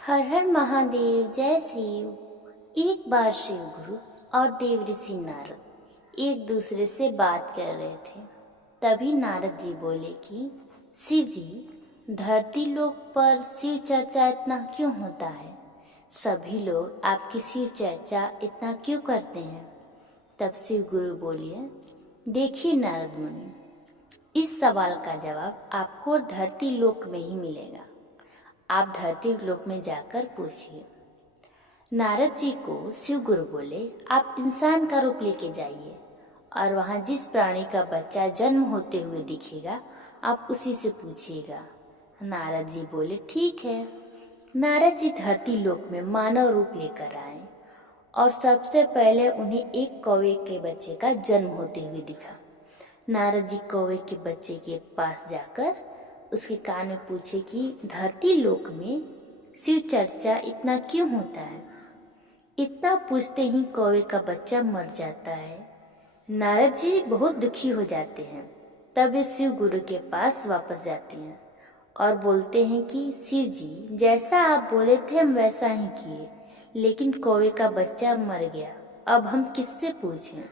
हर हर महादेव, जय शिव। एक बार शिव गुरु और देव ऋषि नारद एक दूसरे से बात कर रहे थे। तभी नारद जी बोले कि शिव जी, धरती लोक पर शिव चर्चा इतना क्यों होता है? सभी लोग आपकी शिव चर्चा इतना क्यों करते हैं? तब शिव गुरु बोलिए, देखिए नारद मुनि, इस सवाल का जवाब आपको धरती लोक में ही मिलेगा। आप धरती लोक में जाकर पूछिए। नारद जी को शिव गुरु बोले, आप इंसान का रूप लेके जाइए और वहाँ जिस प्राणी का बच्चा जन्म होते हुए दिखेगा, आप उसी से पूछिएगा। नारद जी बोले, ठीक है। नारद जी धरती लोक में मानव रूप लेकर आए और सबसे पहले उन्हें एक कौवे के बच्चे का जन्म होते हुए दिखा। नारद जी कौवे के बच्चे के पास जाकर उसके कान में पूछे कि धरती लोक में शिव चर्चा इतना क्यों होता है? इतना पूछते ही कौवे का बच्चा मर जाता है। नारद जी बहुत दुखी हो जाते हैं। तब वे शिव गुरु के पास वापस जाते हैं और बोलते हैं कि शिव जी, जैसा आप बोले थे हम वैसा ही किए, लेकिन कौवे का बच्चा मर गया, अब हम किससे पूछें?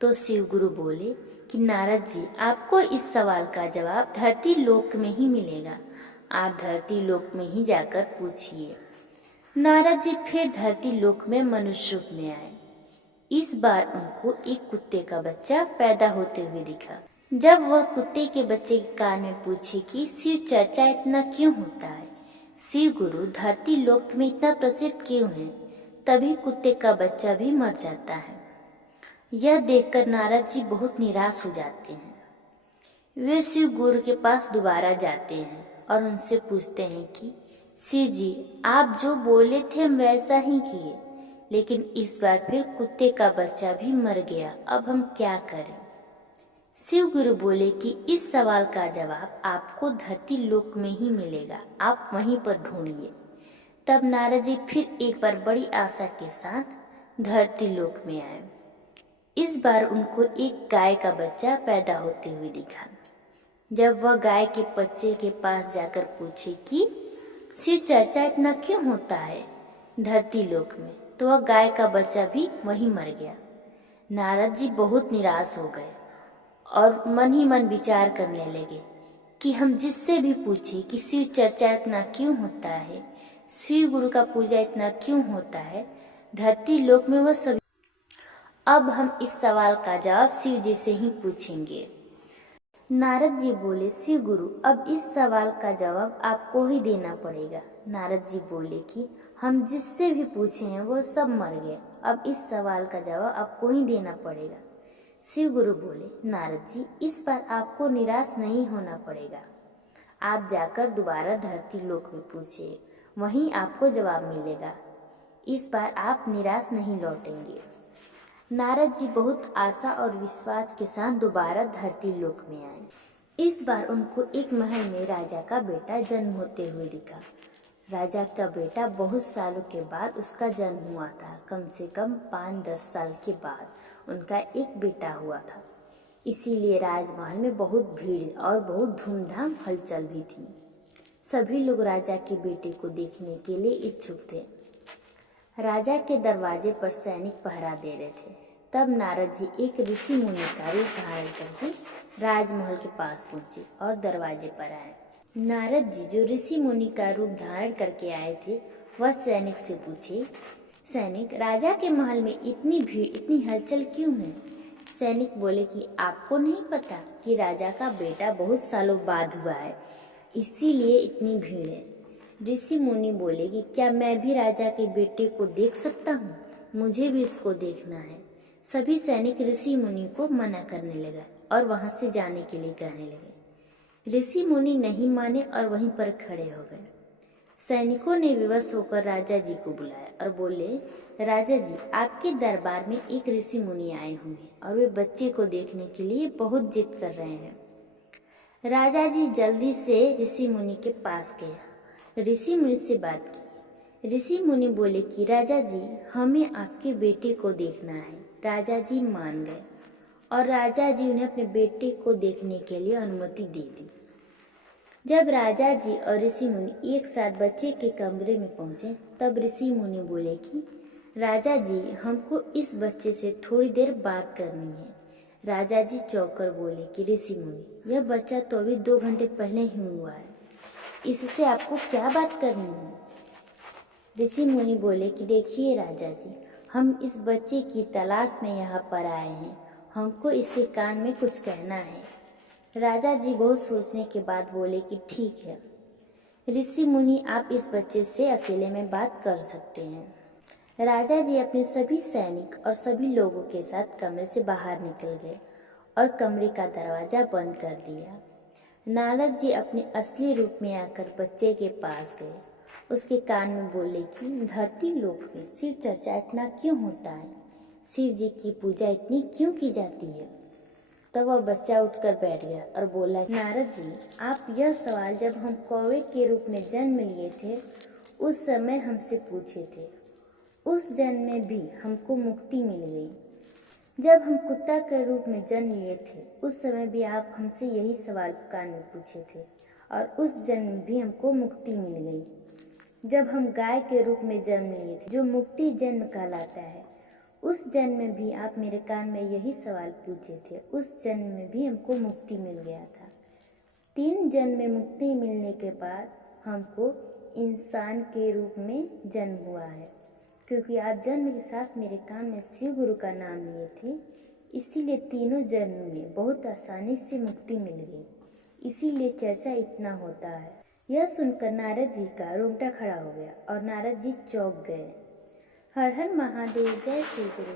तो शिव गुरु बोले कि नारद जी, आपको इस सवाल का जवाब धरती लोक में ही मिलेगा। आप धरती लोक में ही जाकर पूछिए। नारद जी फिर धरती लोक में मनुष्य रूप में आए। इस बार उनको एक कुत्ते का बच्चा पैदा होते हुए दिखा। जब वह कुत्ते के बच्चे के कान में पूछे कि शिव चर्चा इतना क्यों होता है, शिव गुरु धरती लोक में इतना प्रसिद्ध क्यों है, तभी कुत्ते का बच्चा भी मर जाता है। यह देखकर नारद जी बहुत निराश हो जाते हैं। वे शिव गुरु के पास दोबारा जाते हैं और उनसे पूछते हैं कि शिव जी, आप जो बोले थे हम वैसा ही किए, लेकिन इस बार फिर कुत्ते का बच्चा भी मर गया, अब हम क्या करें? शिव गुरु बोले कि इस सवाल का जवाब आपको धरती लोक में ही मिलेगा, आप वहीं पर ढूंढिए। तब नारद जी फिर एक बार बड़ी आशा के साथ धरती लोक में आए। इस बार उनको एक गाय का बच्चा पैदा होते हुए दिखा। जब वह गाय के बच्चे के पास जाकर पूछे कि शिव चर्चा इतना क्यों होता है धरती लोक में, तो वह गाय का बच्चा भी वहीं मर गया। नारद जी बहुत निराश हो गए और मन ही मन विचार करने लगे कि हम जिससे भी पूछे कि शिव चर्चा इतना क्यों होता है, शिव गुरु का पूजा इतना क्यों होता है धरती लोक में, वह सभी अब हम इस सवाल का जवाब शिव जी से ही पूछेंगे। नारद जी बोले, शिव गुरु, अब इस सवाल का जवाब आपको ही देना पड़ेगा। नारद जी बोले कि हम जिससे भी पूछे हैं वो सब मर गए, अब इस सवाल का जवाब आपको ही देना पड़ेगा। शिव गुरु बोले, नारद जी, इस बार आपको निराश नहीं होना पड़ेगा। आप जाकर दोबारा धरती लोक में पूछिए, वहीं आपको जवाब मिलेगा। इस बार आप निराश नहीं लौटेंगे। नारद जी बहुत आशा और विश्वास के साथ दोबारा धरती लोक में आए। इस बार उनको एक महल में राजा का बेटा जन्म होते हुए दिखा। राजा का बेटा बहुत सालों के बाद उसका जन्म हुआ था। कम से कम 5-10 साल के बाद उनका एक बेटा हुआ था। इसीलिए राजमहल में बहुत भीड़ और बहुत धूमधाम हलचल भी थी। सभी लोग राजा के बेटे को देखने के लिए इच्छुक थे। राजा के दरवाजे पर सैनिक पहरा दे रहे थे। तब नारद जी एक ऋषि मुनि का रूप धारण करके राजमहल के पास पहुंचे और दरवाजे पर आए। नारद जी जो ऋषि मुनि का रूप धारण करके आए थे, वह सैनिक से पूछे, सैनिक, राजा के महल में इतनी भीड़, इतनी हलचल क्यों है? सैनिक बोले कि आपको नहीं पता कि राजा का बेटा बहुत सालों बाद हुआ है, इसीलिए इतनी भीड़ है। ऋषि मुनि बोले कि क्या मैं भी राजा के बेटे को देख सकता हूँ? मुझे भी इसको देखना है। सभी सैनिक ऋषि मुनि को मना करने लगा और वहां से जाने के लिए कहने लगे। ऋषि मुनि नहीं माने और वहीं पर खड़े हो गए। सैनिकों ने विवश होकर राजा जी को बुलाया और बोले, राजा जी, आपके दरबार में एक ऋषि मुनि आए हुए हैं और वे बच्चे को देखने के लिए बहुत जिद कर रहे हैं। राजा जी जल्दी से ऋषि मुनि के पास गए। ऋषि मुनि से बात की। ऋषि मुनि बोले कि राजा जी, हमें आपके बेटे को देखना है। राजा जी मान गए और राजा जी उन्हें अपने बेटे को देखने के लिए अनुमति दे दी। जब राजा जी और ऋषि मुनि एक साथ बच्चे के कमरे में पहुंचे तब ऋषि मुनि बोले कि राजा जी, हमको इस बच्चे से थोड़ी देर बात करनी है। राजा जी चौंक कर बोले कि ऋषि मुनि, यह बच्चा तो अभी 2 घंटे पहले ही हुआ है, इससे आपको क्या बात करनी है? ऋषि मुनि बोले कि देखिए राजा जी, हम इस बच्चे की तलाश में यहाँ पर आए हैं, हमको इसके कान में कुछ कहना है। राजा जी बहुत सोचने के बाद बोले कि ठीक है ऋषि मुनि, आप इस बच्चे से अकेले में बात कर सकते हैं। राजा जी अपने सभी सैनिक और सभी लोगों के साथ कमरे से बाहर निकल गए और कमरे का दरवाजा बंद कर दिया। नारद जी अपने असली रूप में आकर बच्चे के पास गए, उसके कान में बोले कि धरती लोक में शिव चर्चा इतना क्यों होता है, शिव जी की पूजा इतनी क्यों की जाती है? तब वह बच्चा उठकर बैठ गया और बोला, नारद जी, आप यह सवाल जब हम कौवे के रूप में जन्म लिए थे उस समय हमसे पूछे थे। उस जन्म में भी हमको मुक्ति मिल गई। जब हम कुत्ता के रूप में जन्म लिए थे उस समय भी आप हमसे यही सवाल कान में पूछे थे और उस जन्म में भी हमको मुक्ति मिल गई। जब हम गाय के रूप में जन्म लिए थे, जो मुक्ति जन्म कहलाता है, उस जन्म में भी आप मेरे कान में यही सवाल पूछे थे, उस जन्म में भी हमको मुक्ति मिल गया था। 3 जन्म में मुक्ति मिलने के बाद हमको इंसान के रूप में जन्म हुआ है, क्योंकि आप जन्म के साथ मेरे कान में शिव गुरु का नाम लिए थे, इसीलिए तीनों जन्म में बहुत आसानी से मुक्ति मिल गई, इसीलिए चर्चा इतना होता है। यह सुनकर नारद जी का रोंगटा खड़ा हो गया और नारद जी चौंक गए। हर हर महादेव, जय श्री गुरु।